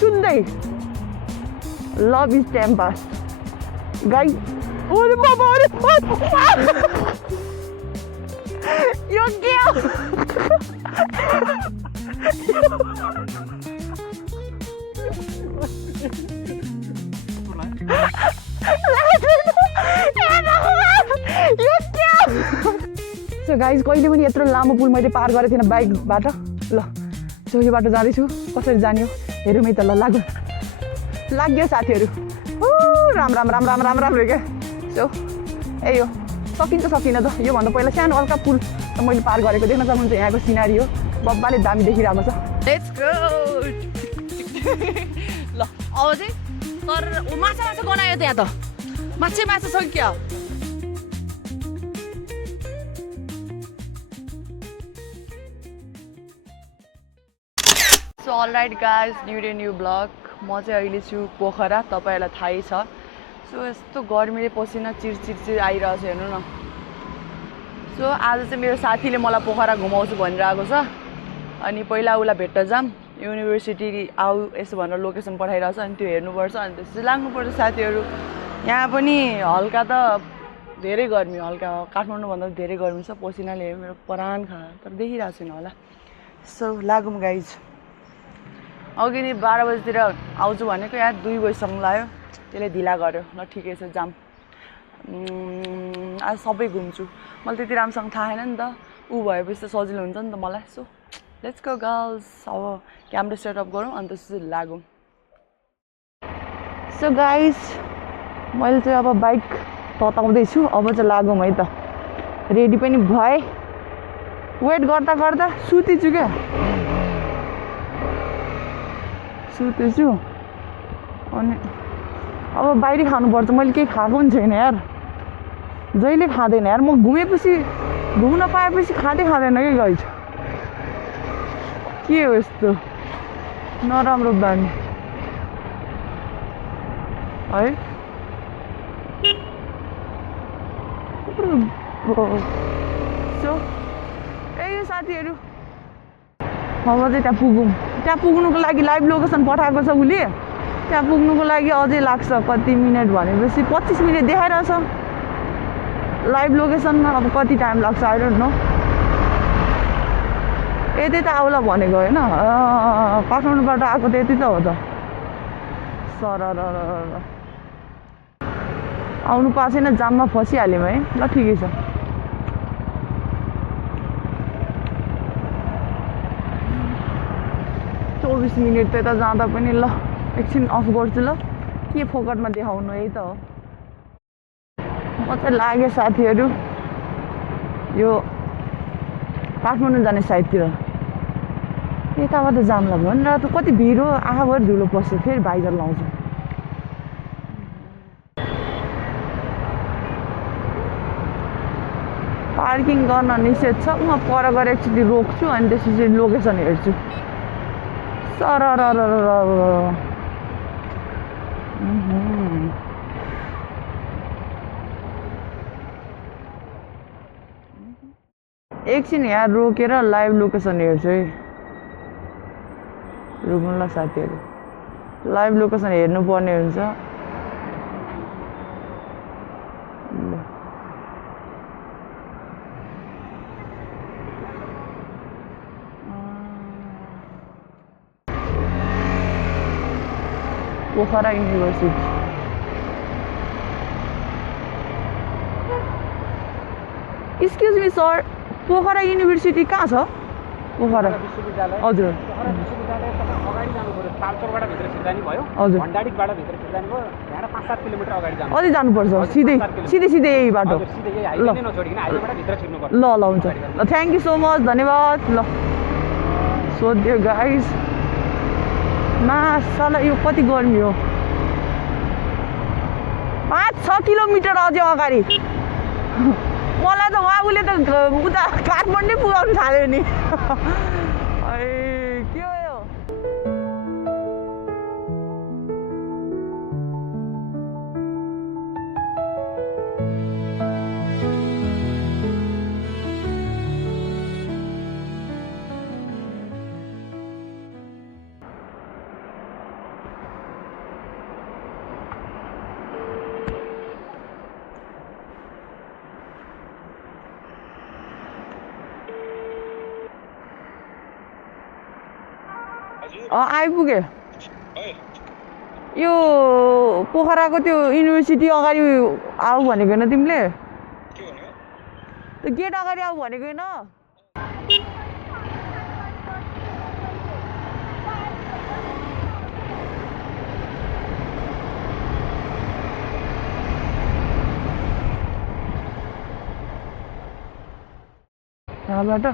सुन्दै love is time pass guys ओरे बाबा ओरे यो के हो सो गाइस कहिले पनि यत्रो लामो पुल मैले पार गरेको थिएन बाइकबाट ल सो यो बाटो जाँदैछु कसरी जाने हो हेरौँ है त ल लाग्यो साथीहरू राम राम राम राम राम राम्रो क्या सो ए यो सकिन्छ सकिन त योभन्दा पहिला सानो हल्का पुल त मैले पार गरेको देख्न सक्नुहुन्छ यहाँको सिनारी हो बब्बाले दामी देखिरहेको छ लेट्स गो ल अब चाहिँ तर माछा गनायो त्यहाँ त माछा छ क्या so all right guys new blog म चाहिँ अहिले छु पोखरा तपाईँहरूलाई थाहै छ सो यस्तो गर्मीले पसिना चिर आइरहेको छ हेर्नु न सो आज चाहिँ मेरो साथीले मलाई पोखरा घुमाउँछु भनिरहेको छ अनि पहिला उसलाई भेट्न जाम युनिभर्सिटी आऊ यसो भनेर लोकेसन पठाइरहेको छ अनि त्यो हेर्नुपर्छ अनि त्यसपछि लाग्नुपर्छ साथीहरू यहाँ पनि हल्का त धेरै गर्मी हल्का काठमाडौँभन्दा धेरै गर्मी छ पसिनाले मेरो परान खा तर देखिरहेको छैन होला सो लागौँ गाइज अघि नि 12 बजीतिर आउँछु भनेको यहाँ 2 बजीसम्म लाग्यो त्यसले ढिला गर्यो ल ठिकै छ जाम आज सबै घुम्छु मलाई त्यति राम्रोसँग थाहा छैन नि त ऊ भएपछि त सजिलो हुन्छ नि त मलाई सो लेट्स गो गर्ल्स अब क्यामेरा सेटअप गरौँ अनि त्यसपछि लागौँ सो गाइस मैले चाहिँ अब बाइक तताउँदैछु अब चाहिँ लागौँ है त रेडी पनि भए वेट गर्दा गर्दा सुतेछु क्या सुतेछु अनि अब बाहिर खानुपर्छ मैले केही खाएको पनि छैन यार जहिले खाँदैन यार म घुमेपछि घुम्न पाएपछि खाँदैन कि गाइस के हो यस्तो नराम्रो बानी है सो ए साथीहरू अब चाहिँ त्यहाँ पुगौँ त्यहाँ पुग्नुको लागि लाइभ लोकेसन पठाएको छ उसले त्यहाँ पुग्नुको लागि अझै लाग्छ कति मिनट भनेपछि 25 मिनट देखाइरहेछ लाइभ लोकेसनमा अब कति टाइम लाग्छ आई डोन्ट नो यति त आउला भनेको होइन काठमाडौँबाट आएको त यति त हो त सर आउनु पाएको छैन जाममा फसिहाल्यौँ है ल ठिकै छ 24 मिनट त्यता जाँदा पनि ल एकछिन अफ गर्छु ल के फोकटमा देखाउनु यही त हो म चाहिँ लाग्यो साथीहरू यो काठमाडौँ जाने साइडतिर यताबाट जाम लाग्यो भनेर त कति भिड हो आँखाभरि धुलो पस्यो फेरि भाइजर लाउँछु पार्किङ गर्न निषेध छ म पर गएर एकचोटि रोक्छु अनि त्यसपछि लोकेसन हेर्छु सर एकछिन यहाँ रोकेर लाइभ लोकेसन हेर्छु है रोक्नु ल साथीहरू लाइभ लोकेसन हेर्नुपर्ने हुन्छ Pokhara university excuse me sir Pokhara university कहाँ छ पोखरा हजुर अझै जानुपर्छ सिधै यही बाटो ल हुन्छ ल थ्याङ्क यू सो मच धन्यवाद ल सोध्यो गाइस मासाला यो कति गर्मी हो 5-6 किलोमिटर अझै अगाडि मलाई त उसले त उता काठमाडौँ पुगाउनु थाल्यो नि के हो यो आइपुगे यो पोखराको त्यो युनिभर्सिटी अगाडि आऊ भनेको होइन तिमीले त्यो गेट अगाडि आऊ भनेको होइन यहाँबाट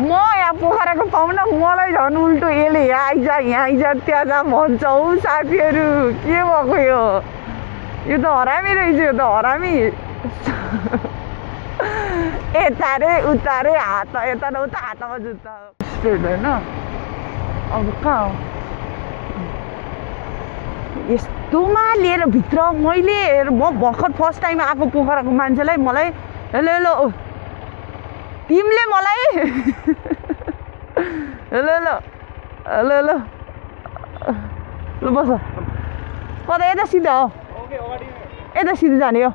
म यहाँ पोखराको पाउन मलाई झन् उल्टो यसले यहाँ आइज त्यहाँ जा भन्छ हौ साथीहरू के भएको यो त हरामी रहेछ यो त हरामी यता रे उता रे हात यता न उता हातमा जुत्ता स्ट्रेट होइन अब कहाँ हो यस्तोमा लिएर भित्र मैले म भर्खर फर्स्ट टाइम आएको पोखराको मान्छेलाई मलाई हेलो हेलो तिमीले मलाई हेलो हेलो हेलो हेलो ल बस कता यता सिधा हो यता सिधै जाने हो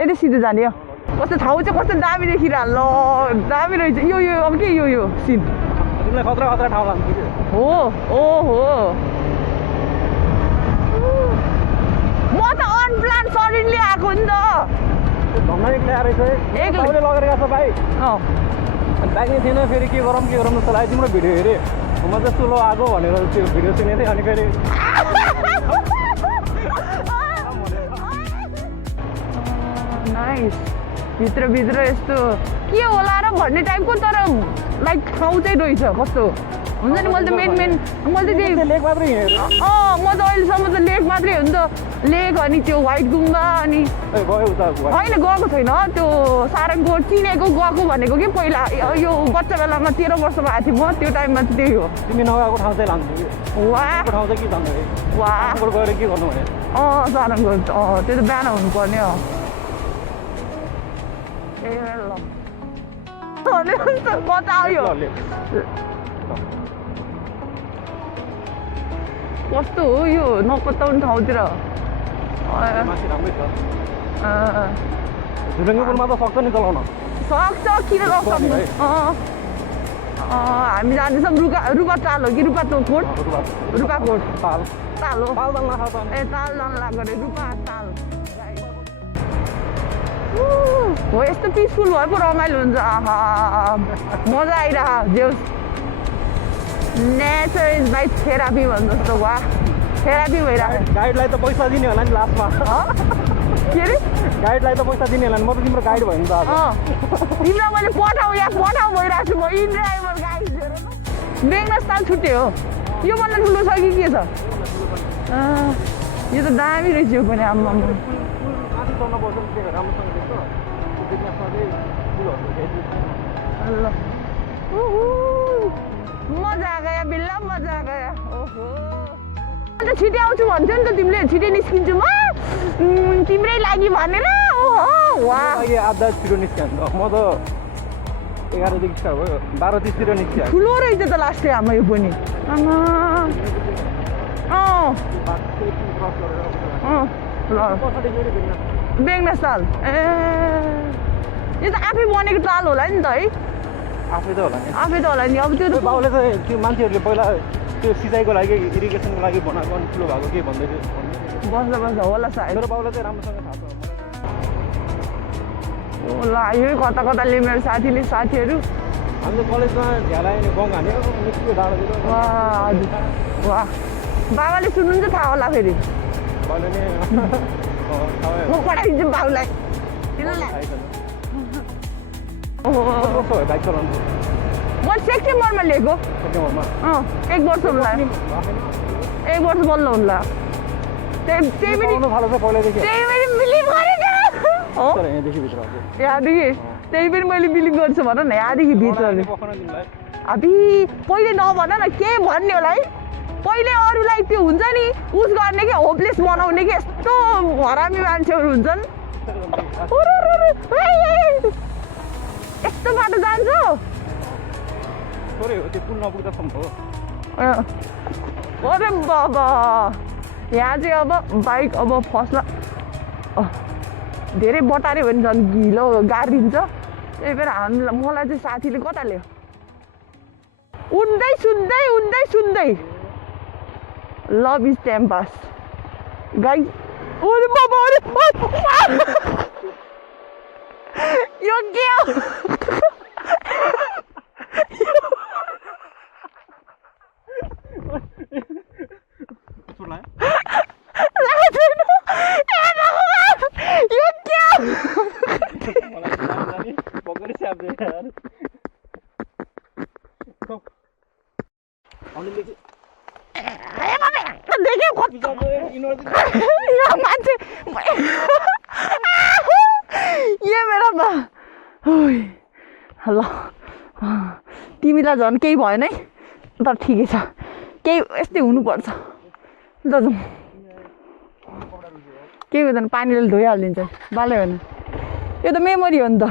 यता सिधै जाने हो कस्तो ठाउँ चाहिँ कस्तो दामी देखिरह ल दामी रहेछ यो अब के यो सिन खतरा खतरा ठाउँ लाग्छ हो ओहो म त अनप्लान सडनली आएको नि त एक्लै लगेर गएको छ भाइ ब्याग्ने थिएन फेरि के गरौँ जस्तो लाग्यो तिम्रो भिडियो हेरेँ म त सुलो आएको भनेर त्यो भिडियो सुनेको थिएँ अनि फेरि नाइस भित्र यस्तो के होला र भन्ने टाइपको तर लाइक ठाउँ चाहिँ रहेछ कस्तो हुन्छ नि मैले त मेन मैले त त्यही लेक मात्रै हिँडेर म त अहिलेसम्म त लेक मात्रै हो नि त लेक अनि त्यो व्हाइट गुम्बा अनि होइन गएको छैन त्यो सारङको चिनेको गएको भनेको के पहिला यो बच्चा बेलामा 13 वर्षमा आएको थिएँ म त्यो टाइममा चाहिँ त्यही हो तिमी नगएको ठाउँ चाहिँ लान्छु वाह ठाउँ चाहिँ के जान्नु वाह गएर के गर्नु भने सारङको त्यो त बिहान हुनुपर्ने हो ए ल कता आयो कस्तो हो यो नपत्ताउने ठाउँतिर झुलुङ्गे पुलमा त सक्छ नि चलाउन सक्छ किन नसक्नु हामी जाँदैछौँ रुपाताल हो कि रुपाकोट रुपाकोट ताल हो ए ताल जान लाग्यो अरे रुपाताल हो यस्तो पिसफुल भयो पो रमाइलो हुन्छ आहा मजा आइरह जे नेचर इज माई थेरापी भन्नु जस्तो वा थेरापी भइरहेको गाइडलाई त पैसा दिने होला नि लास्टमा के अरे गाइडलाई त पैसा दिने होला नि म त तिम्रो गाइड भयो नि त तिम्रो मैले पठाउ भइरहेको छु म इन ड्राइभर गाइड लिएर बेङ्गस्ताल छुट्यो हो यो भन्दा ठुलो छ कि के छ यो त दामी रहेछ यो पनि आम्मा मजा आ गया बिल्ला मजा आ गया ओहो अन्त छिटै आउँछु भन्थ्यौ नि त तिमीले छिटै निस्किन्छु म तिम्रै लागि भनेर ओहो वाह आधा छिटो निस्किन्छ म त 11 देखि स्टार्ट भयो 12:30 तिर निस्कियो ठुलो रहेछ त लास्ट टाइममा यो पनि बेङ्गस्ताल ए यो त आफै बनेको ताल होला नि त है आफै त होला नि अब त्यो बाउले त त्यो मान्छेहरूले पहिला त्यो सिँचाइको लागि इरिगेसनको लागि बनाएको अनि ठुलो भएको के भन्दै थियो बस्दा होला सायद मेरो बाउले चाहिँ राम्रोसँग थाहा छ ल यो कता मेरो साथीहरू हामी त कलेजमा झ्याला गङ हान्यो निस्क्यो डाँडातिर वाह बाबाले सुन्नुहुन्छ थाहा होला फेरि बाउले नै म पठाइदिन्छु बाउलाई बाइक चलाउनु म सेप्टेम्बरमा लिएको 1 वर्ष होला 1 वर्ष बल्ल होला त्यही पनि बिलिभ गरेन यहाँदेखि त्यही पनि मैले बिलिभ गर्छु भन न यहाँदेखि भित्र अबि पहिले नभन न के भन्ने होला है पहिले अरूलाई त्यो हुन्छ नि उस गर्ने कि होपलेस बनाउने कि यस्तो हरामी मान्छेहरू हुन्छन् यस्तो बाटो जान्छ अरे बाबा यहाँ चाहिँ अब बाइक अब फस्ला धेरै बटाऱ्यो भने झन् ढिलो गाडिन्छ त्यही भएर मलाई चाहिँ साथीले कता ल्यायो उन्दै सुन्दै love is time pass guys ओरे बाबा यो के हो मान्छे ल तिमीलाई झन् केही भएन है तर ठिकै छ केही यस्तै हुनुपर्छ ल जाउँ केही हुँदैन पानीले धोइहालिदिन्छ बालै होइन यो त मेमोरी हो नि त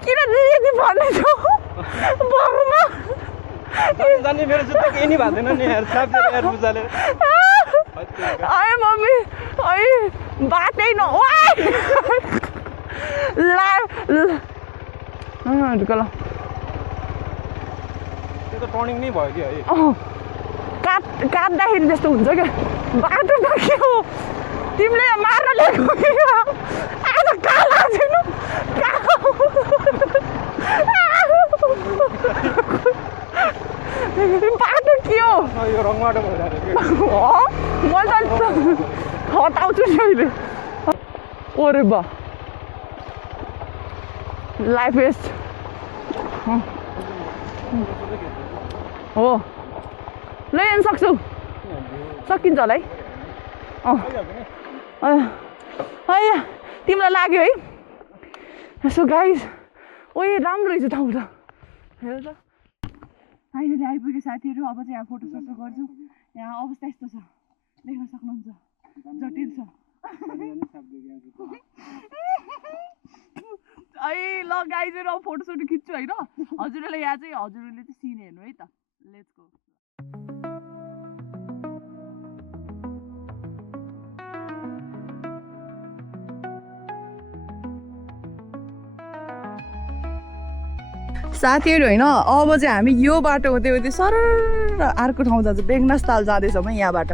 किन दिदी भन्दैछौ जाने मेरो जुत्ता केही नि भन्दैन नि यार साप्दै यार बुझाले आए मम्मी आए बाटै न ला ढुक्क ल त्यो त टर्निङ नै भयो कि है काट्दाखेरि जस्तो हुन्छ क्या बाटो त के हो तिमीले मार्न ल्याएको आज काला छैन बाटो के हो यो रङबाट भइरहेको मैले त हटाउँछु नि अहिले ओरे बा लाइफ वेस्ट हो ल्याउन सक्छौ सकिन्छ होला है तिमीलाई लाग्यो है यसो गाइस ओए राम्रो रहेछ ठाउँ त हेर त फाइनली आइपुग्यो साथीहरू अब चाहिँ यहाँ फोटोसोटो गर्छु यहाँ अवस्था यस्तो छ देख्न सक्नुहुन्छ जटिल छ है ल गाइजहरू अब फोटोसोटो खिच्छु होइन हजुरहरूले यहाँ चाहिँ हजुरहरूले चाहिँ सिन हेर्नु है त लेट्स गो साथीहरू होइन अब चाहिँ हामी यो बाटो हुँदै सर अर्को ठाउँ जान्छ बेगनास ताल जाँदैछौँ है यहाँबाट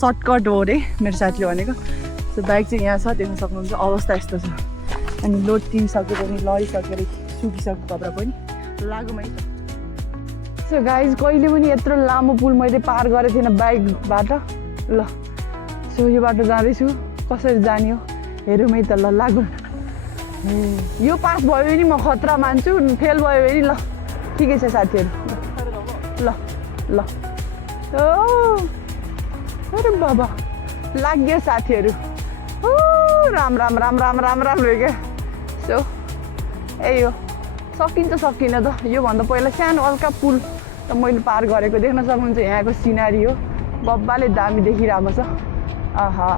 सर्टकट हो अरे मेरो साथीले भनेको सो बाइक चाहिँ यहाँ छ देख्न सक्नुहुन्छ अवस्था यस्तो छ अनि लोड तिनिसक्यो पनि लडिसकेर सुकिसक्यो कपडा पनि लागौँ है त सो गाइज कहिले पनि यत्रो लामो पुल मैले पार गरेको थिएन बाइकबाट ल सो यो बाटो जाँदैछु कसरी जाने हो हेरौँ है त ल लागौँ यो पास भयो भने म खतरा मान्छु फेल भयो भने ल ठिकै छ साथीहरू ल ल ओ अरे बाबा लाग्यो साथीहरू ओ राम राम राम राम राम राम्रो क्या सो ए यो सकिन्छ सकिन त योभन्दा पहिला सानो हल्का पुल त मैले पार गरेको देख्न सक्नुहुन्छ यहाँको सिनारी हो बब्बाले दामी देखिरहेको छ आहा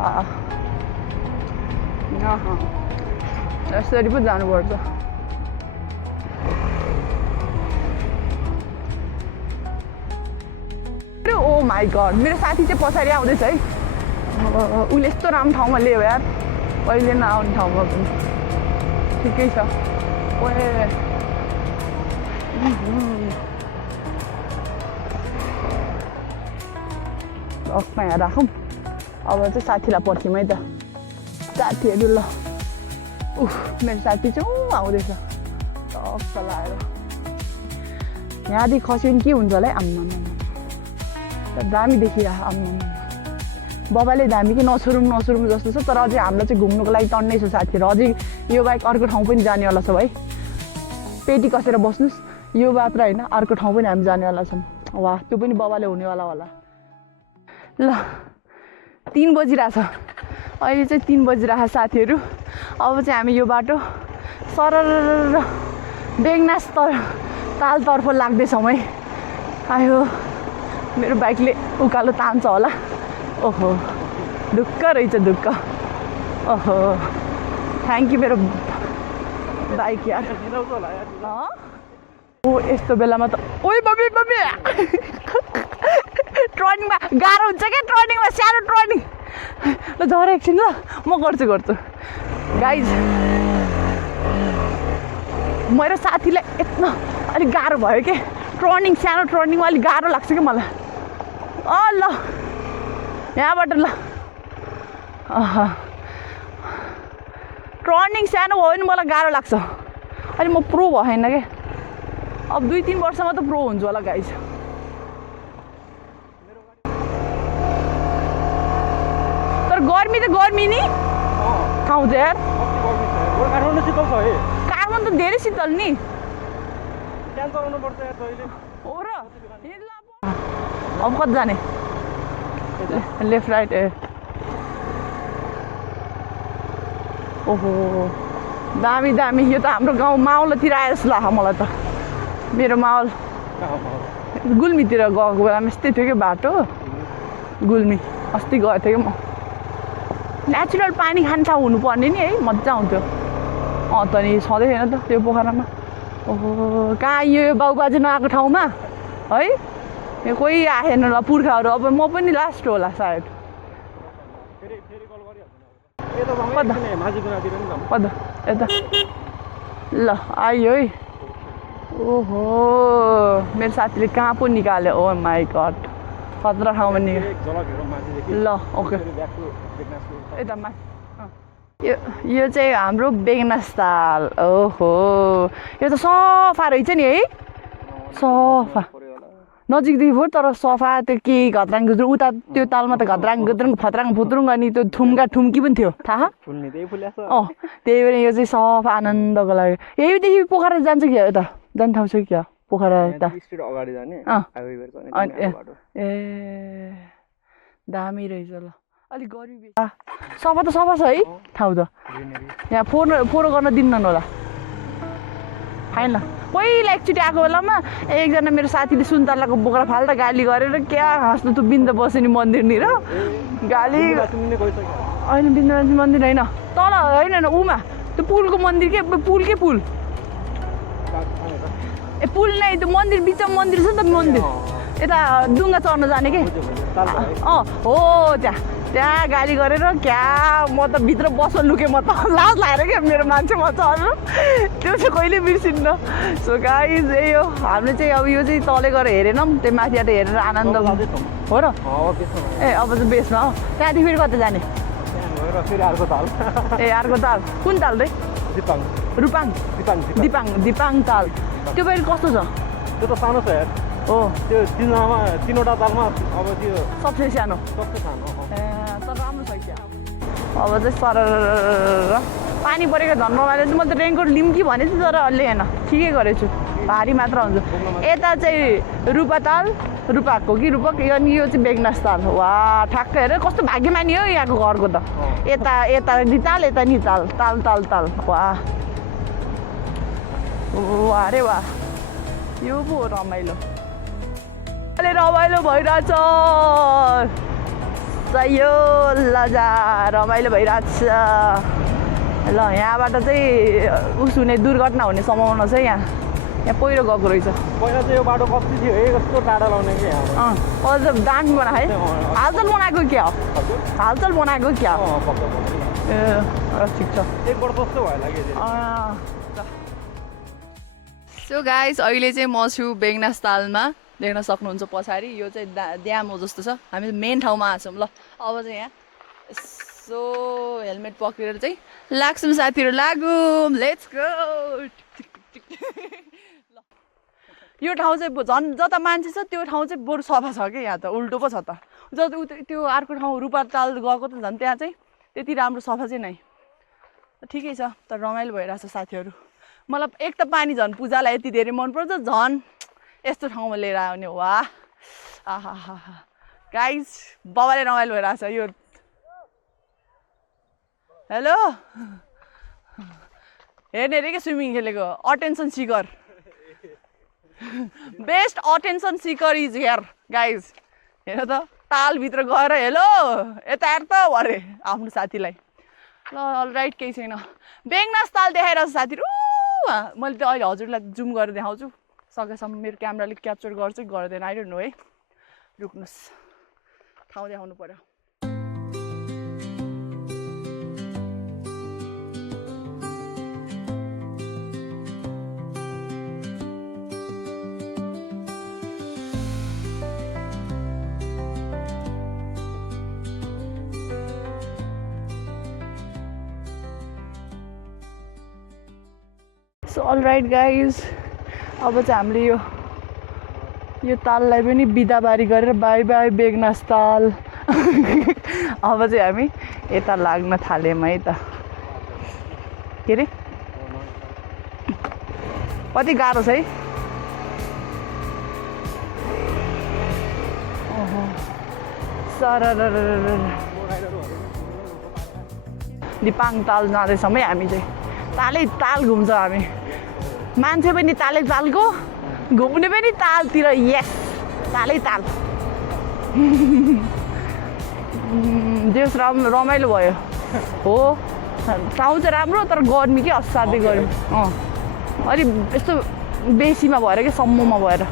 यसरी पो जानुपर्छ ओ माई गड मेरो साथी चाहिँ पछाडि आउँदैछ है उसले यस्तो राम्रो ठाउँमा ल्यायो यार कहिले नआउने ठाउँमा पनि ठिकै छ ओए अफमा यहाँ राखौँ अब चाहिँ साथीलाई पर्ख्यौँ है त साथीहरू ल मेरो साथी चाहिँ आउँदैछ टक्क लाएर यहाँदेखि खस्यो भने के हुन्छ होला है आम्मा दामी देखिरह आम्मा बाबाले दामी कि नछोडौँ जस्तो छ तर अझै हामीलाई चाहिँ घुम्नुको लागि टन्नै छ साथीहरू अझै यो बाइक अर्को ठाउँ पनि जानेवाला छ भाइ पेटी कसेर बस्नुहोस् यो मात्र होइन अर्को ठाउँ पनि हामी जानेवाला छौँ वाह त्यो पनि बाबाले हुनेवाला होला ल 3 बजिरहेछ अहिले चाहिँ 3 बजिरहेछ साथीहरू अब चाहिँ हामी यो बाटो सरर बेगनास तालतर्फ लाग्दैछौँ है आयो मेरो बाइकले उकालो तान्छ होला ओहो ढुक्क रहेछ ढुक्क ओहो थ्याङ्क यू मेरो बाइक यार ओ यस्तो बेलामा त ओइ बबी बबी टर्निङमा गाह्रो हुन्छ क्या टर्निङमा सानो टर्निङ ल झर एकछिन ल म गर्छु गाइज मेरो साथीलाई यत्न अलिक गाह्रो भयो कि टर्निङ सानो टर्निङमा अलिक गाह्रो लाग्छ क्या मलाई ल यहाँबाट ल टर्निङ सानो भयो भने मलाई गाह्रो लाग्छ अनि म प्रो भएन क्या अब 2-3 वर्षमा त प्रो हुन्छु होला गाइज तर गर्मी त गर्मी नि खाउँछ यार काठमाडौँ त धेरै शीतल नि हो र अब कति जाने लेफ्ट राइट ए ओहो दामी दामी यो त हाम्रो गाउँ मावलतिर आए जस्तो लाग्छ मलाई त मेरो मावल गुल्मीतिर गएको बेलामा यस्तै थियो कि बाटो गुल्मी अस्ति गएको थिएँ कि म नेचुरल पानी खाने ठाउँ हुनुपर्ने नि है मजा आउँथ्यो त नि सधैँ होइन त त्यो पोखरामा ओहो कहाँ यो बाउबाजे नआएको ठाउँमा है यो कोही आएन ल पुर्खाहरू अब म पनि लास्ट होला सायद यता ल आइयो है ओहो मेरो साथीले कहाँ पो निकाल्यो ओ माई गड खतरा ठाउँमा निकाल्यो ल ओके यता यो चाहिँ हाम्रो बेगनास ताल ओहो यो त सफा रहेछ नि है सफा नजिकदेखि भयो तर सफा त्यो के घत्राङ गुद्रुङ उता त्यो तालमा त घत्राङ गुद्रुङ फत्राङ फुत्रुङ अनि त्यो ठुम्का ठुम्की पनि थियो थाहा त्यही भएर यो चाहिँ सफा आनन्दको लागि यहीदेखि पोखरा जान्छ कि यता जाने ठाउँ छ क्या पोखरा यता ए दामी रहेछ ल अलिक गर्मी सफा त सफा छ है ठाउँ त यहाँ फोहोर गर्न दिन्न होला फाइन ल पहिला एकचोटि आएको बेलामा एकजना मेरो साथीले सुन्तलाको बोक्रा फाल्दा गाली गरेर क्या हाँस्नु त बिन्द बस्यो नि मन्दिरनिर गाली होइन बिन्दुराजी मन्दिर होइन तल होइन उमा त्यो पुलको मन्दिर के पुल के पुल ए पुल नै त्यो मन्दिर बिचमा मन्दिर छ नि त मन्दिर यता डुङ्गा चढ्न जाने के हो त्यहाँ गाली गरेर क्या म त भित्र बस्न लुकेँ म त लाज लागेर क्या मेरो मान्छे म चढ्नु त्यो चाहिँ कहिले बिर्सिन्न सो गाइज यही हो हामीले चाहिँ अब यो चाहिँ तलै गएर हेरेनौँ त्यो माथिबाट हेरेर आनन्द हो र ए अब चाहिँ बेसमा हो त्यहाँदेखि फेरि कता जाने ए अर्को ताल कुन ताल रे रुपाङ दिपाङ ताल त्यो फेरि कस्तो छ त्यो त सानो छ यार हो त्यो तिनवटा तालमा अब त्यो सबसे सानो ए तर राम्रो छ क्या अब चाहिँ सरर पानी परेको धनबाबाले चाहिँ म त रेनकोट लिउँ कि भनेको छु तर लिएन ठिकै गरेछु भारी मात्र हुन्छ यता चाहिँ रूपाको कि रूपक अनि यो चाहिँ बेगनास ताल वा ठ्याक्कै हेरेर कस्तो भाग्यमानी हो यहाँको घरको त यता निताल यता निताल ताल वा अरे वाह यो पो रमाइलो भइरहेछ यो लजा रमाइलो भइरहेछ ल यहाँबाट चाहिँ उस हुने दुर्घटना हुने सम्भावना छ यहाँ पहिरो गएको रहेछ पहिला चाहिँ यो बाटो कति थियो है कस्तो टाढा लाउने कि अझ दामी बनायो है हालचाल बनाएको क्या हो हालचाल बनाएको क्या हो ए ठिक छ एकबाट कस्तो भयो लाग्यो सो गाइस अहिले चाहिँ म छु बेगनास तालमा देख्न सक्नुहुन्छ पछाडि यो चाहिँ ड्याम हो जस्तो छ हामी मेन ठाउँमा आछौँ ल अब चाहिँ यहाँ यसो हेलमेट पक्रेर चाहिँ लाग्छौँ साथीहरू लागौँ लेट्स गो यो ठाउँ चाहिँ झन् जता मान्छे छ त्यो ठाउँ चाहिँ बरु सफा छ कि यहाँ त उल्टो पो छ त जति त्यो अर्को ठाउँ रूपाताल गएको त झन् त्यहाँ चाहिँ त्यति राम्रो सफा चाहिँ नै ठिकै छ तर रमाइलो भइरहेछ साथीहरू मलाई एक त पानी झन् पूजालाई यति धेरै मनपर्छ झन् यस्तो ठाउँमा लिएर आउने वाह आहा गाइज बाबाले रमाइलो भइरहेछ यो हेलो हेर्ने अरे क्या स्विमिङ खेलेको attention seeker best attention seeker is here guys हेर त तालभित्र गएर हेलो यता हेर त भरे आफ्नो साथीलाई ल अलराइट केही छैन बेगनास ताल देखाइरहेको छ साथीहरू मैले त अहिले हजुरलाई जुम गरेर देखाउँछु सकेसम्म मेरो क्यामेराले क्याप्चर गर्छ कि गर्दैन आई डोन्ट नो है रुक्नुहोस् ठाउँ देखाउनु पर्यो सो अलराइट गाइज अब चाहिँ हामीले यो ताललाई पनि बिदाबारी गरेर बाई बाई बेगनास ताल अब चाहिँ हामी यता लाग्न थाल्यौँ है त के अरे कति गाह्रो छ है सर दिपाङ ताल जाँदैछौँ है हामी चाहिँ तालै ताल घुम्छ हामी मान्छे पनि तालै तालको घुम्ने पनि तालतिर यस तालै ताल देश रमाइलो भयो हो ठाउँ चाहिँ राम्रो तर गर्मी के असाध्यै गर्मी अलिक यस्तो बेसीमा भएर कि सम्ममा भएर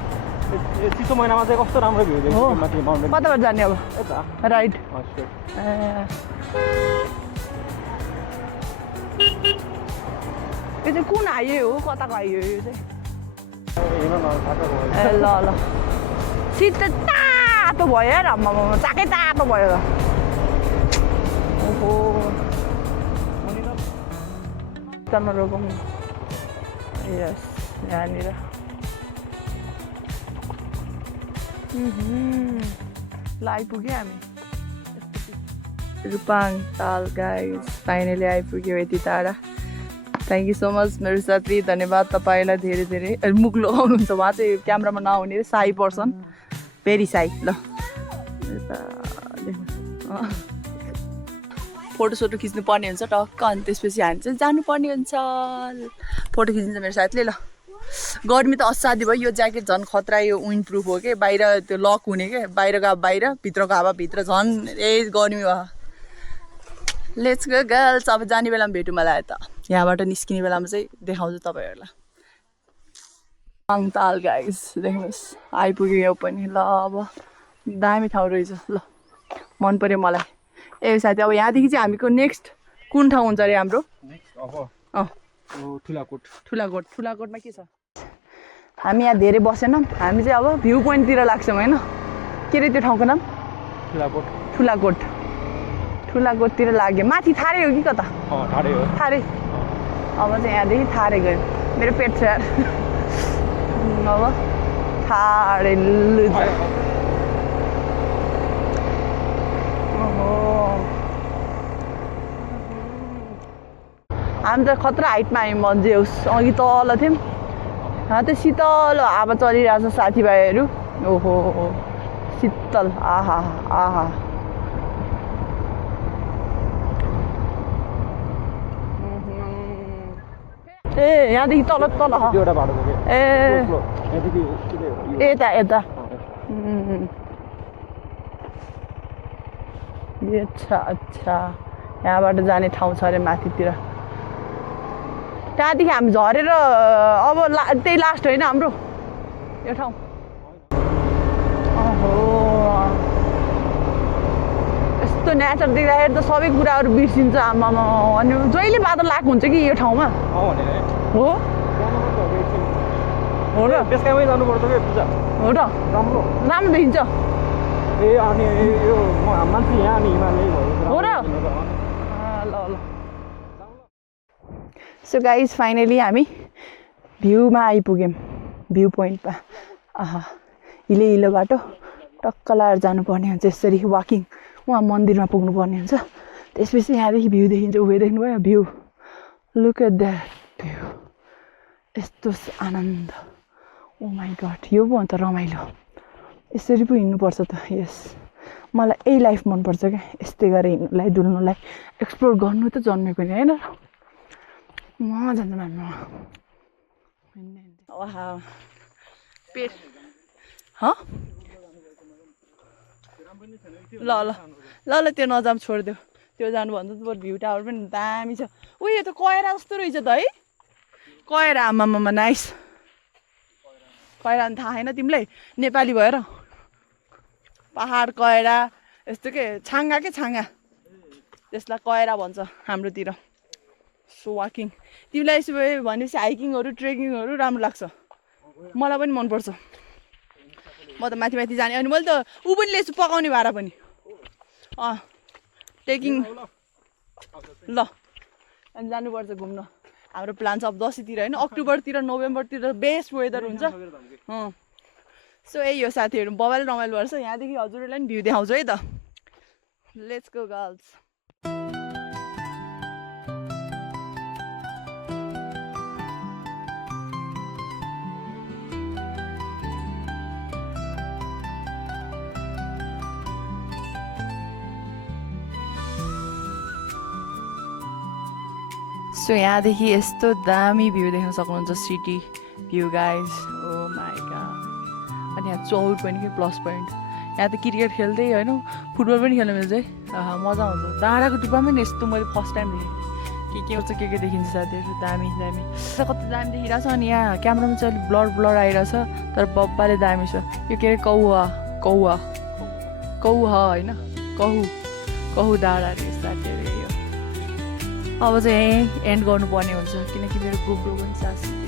चिसो महिनामा चाहिँ कस्तो राम्रो भ्यू देख्छ हो माथि माउन्टेन कताबाट जाने अब राइट यो चाहिँ कुन हाइवे हो कताको हाइवे यो चाहिँ ए ल ल शीत तातो भयो यार आम्मामा चाकै तातो भयो ओहो तल रोकौँ यस यहाँनिर ल आइपुग्यो हामी रुपाङ ताल गाइस फाइनली आइपुग्यो यति टाढा थ्याङ्क यू सो मच मेरो साथी धन्यवाद तपाईँलाई धेरै धेरै मुख लगाउनुहुन्छ उहाँ चाहिँ क्यामरामा नआउने साई पर्सन भेरी साई ल फोटोसोटो खिच्नु पर्ने हुन्छ टक्क अनि त्यसपछि हामी चाहिँ जानुपर्ने हुन्छ फोटो खिचिन्छ मेरो साथीले ल गर्मी त असाध्य भयो यो ज्याकेट झन् खतरा यो विन्ड प्रुफ हो कि बाहिर त्यो लक हुने के बाहिरको हावा बाहिर भित्रको हावा भित्र झन् ए गर्मी भयो लेट्स गो गर्ल्स अब जाने बेलामा भेटौँ मलाई त यहाँबाट निस्किने बेलामा चाहिँ देखाउँछु तपाईँहरूलाई ताल गाइस देख्नुहोस् आइपुग्यो यो पनि ल अब दामी ठाउँ रहेछ ल मन पऱ्यो मलाई ए साथी अब यहाँदेखि चाहिँ हामीको नेक्स्ट कुन ठाउँ हुन्छ अरे हाम्रो ठुलाकोटमा के छ हामी यहाँ धेरै बसेनौँ हामी चाहिँ अब भ्यू पोइन्टतिर लाग्छौँ होइन के अरे त्यो ठाउँको नाम ठुलाकोटतिर लाग्यो माथि थारै हो कि कता थारै अब चाहिँ यहाँदेखि थारै गयो मेरो पेट छ यार अब थारै हामी त खतरा हाइटमा हामी मन्जे होस् अघि तल थियौँ त्यो शीतल हावा चलिरहेको छ साथीभाइहरू ओहो शीतल आहा आहा ए यहाँदेखि तल ए यता अच्छा यहाँबाट जाने ठाउँ छ अरे माथितिर त्यहाँदेखि हामी झरेर अब त्यही लास्ट होइन हाम्रो यो ठाउँ ओहो यस्तो नेचर देख्दाखेरि त सबै कुराहरू बिर्सिन्छ आमामा अनि जहिले बादल लागेको हुन्छ कि यो ठाउँमा हो र त्यसकैमै जानुपर्छ के पूजा हो र राम्रो देखिन्छ ए अनि यो मान्छे यहाँ अनि हिमालय हो र ल सो गाइज फाइनली हामी भ्यूमा आइपुग्यौँ भ्यू पोइन्टमा आहा हिलो बाटो टक्क लाएर जानुपर्ने हुन्छ यसरी वाकिङ उहाँ मन्दिरमा पुग्नुपर्ने हुन्छ त्यसपछि यहाँदेखि भ्यू देखिन्छ उयो देख्नुभयो view look at that view यस्तो आनन्द ओ माई गड यो पो अन्त रमाइलो यसरी पो हिँड्नुपर्छ त यस मलाई यही लाइफ मनपर्छ क्या यस्तै गरेर हिँड्नुलाई डुल्नुलाई एक्सप्लोर गर्नु त जन्मेको नि होइन मजा जान्छ मान्नु पेट ल ल ल ल त्यो नजाम छोडिदेऊ त्यो जानुभन्दा त बरु भ्यू टावर पनि दामी छ उयो यो त कयरा जस्तो रहेछ त है कयरा आमामा नाइस कयरा नि थाहा छैन तिमीलाई नेपाली भएर पहाड कयरा यस्तो के छाङ्गा के छाङ्गा त्यसलाई कयरा भन्छ हाम्रोतिर सो वाकिङ तिमीलाई यसो भनेपछि हाइकिङहरू ट्रेकिङहरू राम्रो लाग्छ मलाई पनि मनपर्छ म त माथि माथि जाने अनि मैले त ऊ पनि ल्याउँछु पकाउने भाँडा पनि ट्रेकिङ ल अनि जानुपर्छ घुम्न हाम्रो प्लान छ अब दसैँतिर होइन अक्टोबरतिर नोभेम्बरतिर बेस्ट वेदर हुन्छ सो यही हो साथीहरू बबाले रमाइलो गर्छ यहाँदेखि हजुरहरूलाई पनि भ्यू देखाउँछु है त लेट्स गो गर्ल्स सो यहाँदेखि यस्तो दामी भ्यू देख्न सक्नुहुन्छ city view guys oh my god अनि यहाँ चौर पनि के प्लस पोइन्ट यहाँ त क्रिकेट खेल्दै होइन फुटबल पनि खेल्न मिल्छ है मजा आउँछ डाँडाको टुप्पामा पनि यस्तो मैले फर्स्ट टाइम देखेँ के हुन्छ के देखिन्छ साथीहरू दामी दामी कति दामी देखिरहेको छ अनि यहाँ क्यामेरामा चाहिँ अलिक ब्लर आइरहेछ तर बब्बाले दामी छ यो के अरे कौवा होइन कहु डाँडा अरे साथीहरू यही हो अब चाहिँ यहीँ एन्ड गर्नुपर्ने हुन्छ किनकि मेरो गोप्रो पनि सास